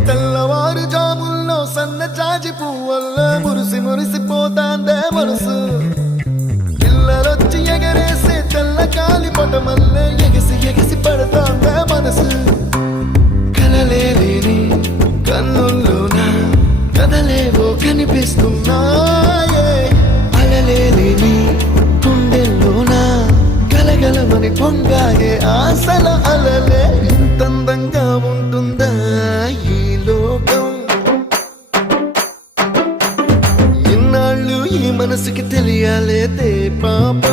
తెల్లవారు జాముల్లో సన్న జాజి పువ్వల్లో మురిసి మురిసిపోతాందే మనసు పిల్లలొచ్చి ఎగరేసే తెల్ల కాలి పటమల్లే ఎగిసి ఎగిసి పడతాందే మనసు కలలేని కన్నుల్లోన కదలేవో కనిపిస్తున్నాయే అలలేని గుండెల్లోన గలగలమని పొంగాగే ఆశల అలలే ఇంతందంగా ఉంటుందా ఈ లోకం ఇన్నాళ్ళు ఈ మనసుకి తెలియాలేదే పాపం